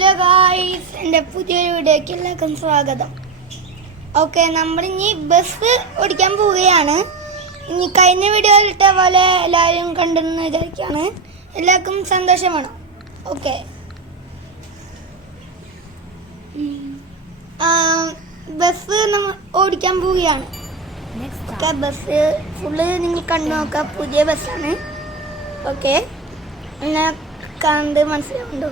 Hello guys എന്റെ പുതിയൊരു വീഡിയോയ്ക്ക് എല്ലാവർക്കും സ്വാഗതം. ഓക്കെ നമ്മൾ ഇനി ബസ് ഓടിക്കാൻ പോവുകയാണ്. ഇനി കഴിഞ്ഞ വീഡിയോയിൽ ഇട്ട പോലെ എല്ലാവരും കണ്ടെന്ന് വിചാരിക്കുകയാണ്. എല്ലാവർക്കും സന്തോഷമാണ്. ഓക്കെ. ബസ് നമ്മൾ ഓടിക്കാൻ പോവുകയാണ്. ഓക്കെ ബസ് ഫുള്ള് നിങ്ങൾ കണ്ടു നോക്കാം പുതിയ ബസ്സാണ് ഓക്കെ. എന്നെ കണ്ട് മനസ്സിലാവുണ്ടോ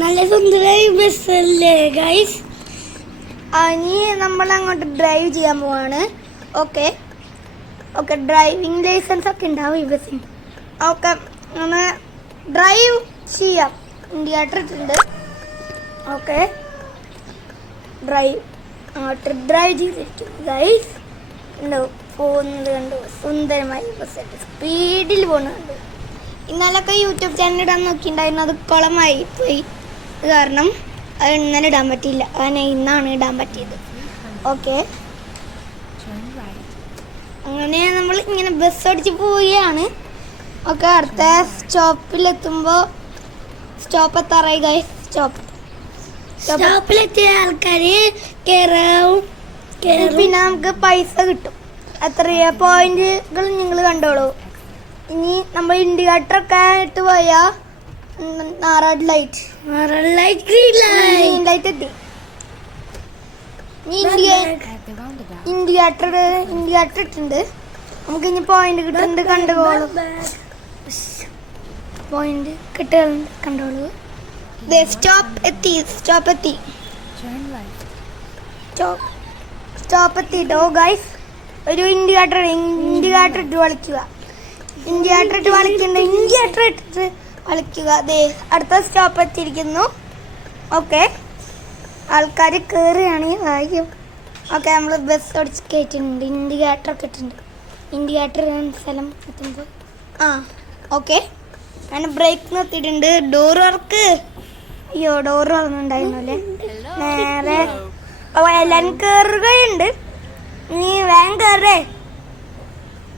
നല്ല സുന്ദരമായ ബസ്സല്ലേ ഗൈസ് ഇനി നമ്മൾ അങ്ങോട്ട് ഡ്രൈവ് ചെയ്യാൻ പോവാണ്. ഓക്കെ ഓക്കെ ഡ്രൈവിംഗ് ലൈസൻസ് ഒക്കെ ഉണ്ടാവും ഈ ബസ്സിന് ഓക്കെ നമ്മൾ ഡ്രൈവ് ചെയ്യാം. ഇന്ത്യ ഉണ്ട് ഓക്കെ ഡ്രൈവ് അങ്ങോട്ട് ഡ്രൈവ് ചെയ്തിരിക്കും ഗൈസ് ഉണ്ടാവും പോകുന്നത് കണ്ടു? സുന്ദരമായി ബസ് സ്പീഡിൽ പോകുന്നുണ്ട് ഇന്നലൊക്കെ യൂട്യൂബ് ചാനൽ ഇടാൻ നോക്കിയിട്ടുണ്ടായിരുന്നു അത് കുളമായി പോയി. കാരണം അത് ഇന്നലെ ഇടാൻ പറ്റിയില്ല. അങ്ങനെ ഇന്നാണ് ഇടാൻ പറ്റിയത്. ഓക്കെ അങ്ങനെ നമ്മൾ ഇങ്ങനെ ബസ് ഓടിച്ച് പോവുകയാണ്. ഓക്കെ അടുത്ത സ്റ്റോപ്പിലെത്തുമ്പോൾ സ്റ്റോപ്പ് എത്താറായി ഗൈസ് സ്റ്റോപ്പ് സ്റ്റോപ്പിലെത്തിയ ആൾക്കാർ കയറാവും പിന്നെ നമുക്ക് പൈസ കിട്ടും. എത്രയാ? പോയിന്റുകൾ നിങ്ങൾ കണ്ടോളൂ. ഇനി നമ്മൾ ഇൻഡിക്കേറ്റർ ഒക്കെ ഇട്ട് പോയാ നാറാട് ലൈറ്റ് നാറാട് ലൈറ്റ് ഗ്രീൻ ലൈറ്റ് ലൈറ്റ് എത്തി. ഇൻഡിക്കേറ്റർ ഇൻഡിക്കേറ്റർ ഇട്ടുണ്ട് നമുക്ക് ഇനി പോയിന്റ് കിട്ടുന്നുണ്ട് കണ്ടുപോളൂ പോയിന്റ് കിട്ടുന്നുണ്ട് കണ്ടോളൂ സ്റ്റോപ്പ് എത്തി സ്റ്റോപ്പ് എത്തി. സ്റ്റോപ്പ് സ്റ്റോപ്പ് എത്തിട്ടോ ഗൈസ് ഒരു ഇൻഡിക്കേറ്റർ ഇൻഡിക്കേറ്റർ ഇട്ട് കളിക്കുക ഇൻഡിക്കേറ്റർ ഇട്ട് കളിക്കുന്നുണ്ട് ഇൻഡിക്കേറ്റർ ഇട്ടിട്ട് കളിക്കുക അതെ അടുത്ത സ്റ്റോപ്പ് എത്തിയിരിക്കുന്നു. ഓക്കെ ആൾക്കാർ കയറുകയാണ് ആയിരിക്കും ഓക്കെ നമ്മൾ ബസ് ഓടിച്ച് കയറ്റിട്ടുണ്ട് ഇൻഡിക്കേറ്റർ ഒക്കെ ഇട്ടിട്ടുണ്ട് ഇൻഡിക്കേറ്റർ സ്ഥലം എത്തുമ്പോൾ ആ ഓക്കെ ഞാൻ ബ്രേക്ക് നിർത്തിയിട്ടുണ്ട് ഡോർ വർക്ക് അയ്യോ ഡോർ തുറന്നുണ്ടായിരുന്നു അല്ലേ നേരെ. ഓ എല്ലാം കയറുകയുണ്ട് നീ വേഗം കയറേ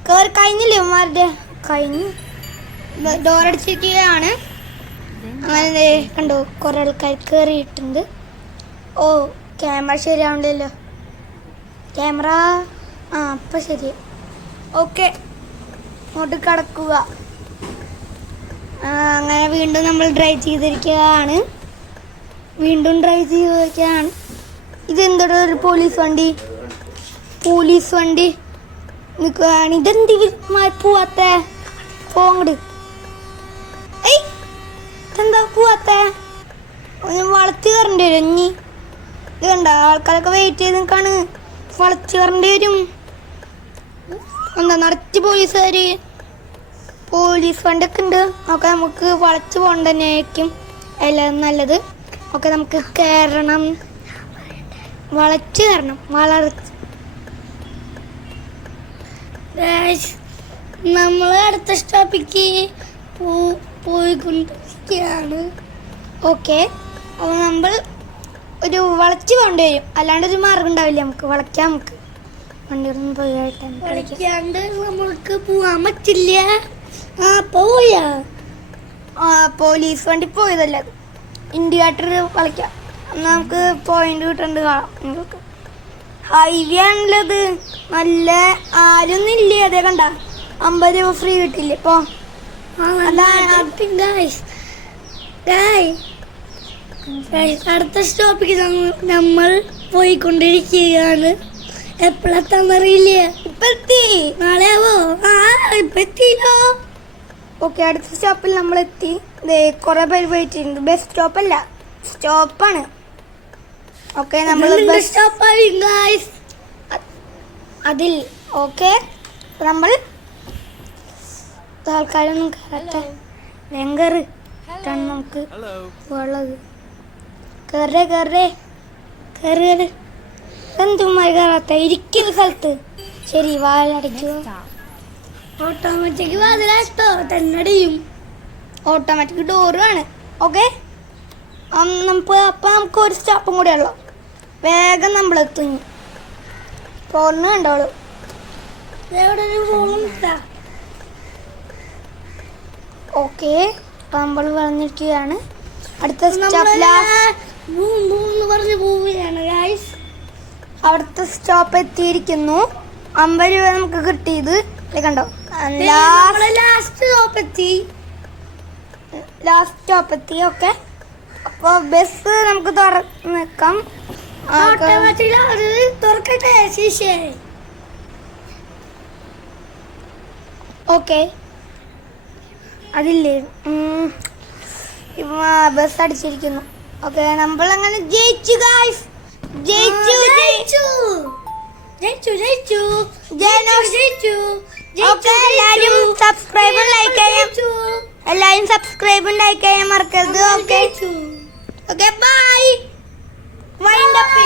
കയറി കഴിഞ്ഞില്ലേ ഉമ്മാരുടെ കഴിഞ്ഞു. ഡോർ അടിച്ചിരിക്കുകയാണ് അങ്ങനെ കണ്ടോ കുറെ ആൾക്കാർ കയറിയിട്ടുണ്ട് ഓ ക്യാമറ ശരിയാവണ്ടല്ലോ ക്യാമറ ആ അപ്പം ശരി. ഓക്കെ അങ്ങോട്ട് കിടക്കുക. അങ്ങനെ വീണ്ടും നമ്മൾ ഡ്രൈവ് ചെയ്തിരിക്കുകയാണ്. വീണ്ടും ഡ്രൈവ് ചെയ്തിരിക്കുകയാണ്. ഇതെന്തോടെ ഒരു പോലീസ് വണ്ടി? പോലീസ് വണ്ടി നിൽക്കുകയാണ്. ഇതെന്ത് പോവാത്ത? പോങ്ങട്. ഏയ് എന്താ പോവാത്ത? ഒന്ന് വളർത്തി കയറേണ്ടി വരും ഇനി. ഇത് കണ്ട ആൾക്കാരൊക്കെ വെയിറ്റ് ചെയ്ത് നിൽക്കാണ് വളർത്തി കയറേണ്ടി വരും. എന്താ നിറച്ച് പോലീസുകാർ പോലീസ് വണ്ടിയൊക്കെ ഉണ്ട്. ഒക്കെ നമുക്ക് വളച്ച് പോകണ്ട തന്നെയായിരിക്കും. എല്ലാം നല്ലത്. ഒക്കെ നമുക്ക് കയറണം. വളച്ച് കയറണം. വളർച്ച് നമ്മൾ അടുത്ത സ്റ്റോപ്പിക്ക് പോയിക്കൊണ്ടിരിക്കുകയാണ്. ഓക്കെ അപ്പോൾ നമ്മൾ ഒരു വളച്ച് പോകേണ്ടി വരും അല്ലാണ്ട് ഒരു മാർഗം ഉണ്ടാവില്ല നമുക്ക്. വളയ്ക്കാം നമുക്ക്. വണ്ടിയൊന്നും പോയിട്ട് വളയ്ക്കാണ്ട് നമ്മൾക്ക് പോകാൻ പറ്റില്ല. ആ പോയാ? ആ പോലീസ് വണ്ടി പോയതല്ല. ഇൻഡിക്കേറ്റർ വളയ്ക്കാം. നമുക്ക് പോയിന്റ് കിട്ടണ്ട് കാണാം നിങ്ങൾക്ക്. ഹൈവേ ആണല്ലത് നല്ല ആരൊന്നും ഇല്ലേ. അതേ കണ്ട? അമ്പത് രൂപ ഫ്രീ കിട്ടില്ല ഇപ്പൊ? അടുത്ത സ്റ്റോപ്പിക്ക് നമ്മൾ പോയിക്കൊണ്ടിരിക്കുകയാണ്. എപ്പോഴെത്താന്നറിയില്ല ഇപ്പൊ നാളെ ആ ഓക്കെ അടുത്ത സ്റ്റോപ്പിൽ നമ്മൾ എത്തി. കുറെ പേര് പോയിട്ടുണ്ട് ബസ് സ്റ്റോപ്പ് അല്ല സ്റ്റോപ്പാണ് ഓക്കെ നമ്മൾ അതിൽ ഓക്കെ നമ്മൾ ആൾക്കാരൊന്നും കയറട്ടെ വേഗം കയറ് ഇതാണ് നമുക്ക് ഉള്ളത്. കയറേ കയറേ കയറി കയറി എന്തുമായി കയറാത്ത ഇരിക്കുന്ന സ്ഥലത്ത്. ശരി വാലടയ്ക്കുക ഓട്ടോമാറ്റിക് വാതിലാട്ടോ തന്നടിയും ഓട്ടോമാറ്റിക് ഡോറുമാണ് ഓക്കെ നമുക്ക് അപ്പം നമുക്ക് ഒരു സ്റ്റോപ്പും കൂടെ ഉള്ളു വേഗം നമ്മൾ എത്തുന്നു ഫോണിന് കണ്ടോളൂ. എവിടെ ഒരു ഫോൺ ഓക്കെ. അപ്പൊ നമ്മൾ പറഞ്ഞിരിക്കുകയാണ് അടുത്ത സ്റ്റോപ്പ് പറഞ്ഞു പോവുകയാണ് അവിടുത്തെ സ്റ്റോപ്പ് എത്തിയിരിക്കുന്നു. അമ്പത് രൂപ നമുക്ക് കിട്ടിയത്. കണ്ടോ? ലാസ്റ്റ് ലാസ്റ്റ് എത്തി. ലാസ്റ്റ് സ്റ്റോപ്പ് എത്തി ഓക്കെ അപ്പോൾ ബസ് നമുക്ക് തുറന്ന് അത് തുറക്കട്ടെ ഓക്കെ അതില്ലേ? ബസ് അടിച്ചിരിക്കുന്നു. ഓക്കെ നമ്മളങ്ങനെ ജയിച്ചു ഗായ്സ് ജയിച്ചു ജയിച്ചു. ജയിച്ചു ജയിച്ചു. ജയിച്ചു ജയിച്ചു. ഓക്കെ എല്ലാവരും സബ്സ്ക്രൈബും ലൈക്ക് ചെയ്യാം. എല്ലാരും സബ്സ്ക്രൈബും ലൈക്ക് ചെയ്യാൻ മറക്കരുത് okay okay bye wind up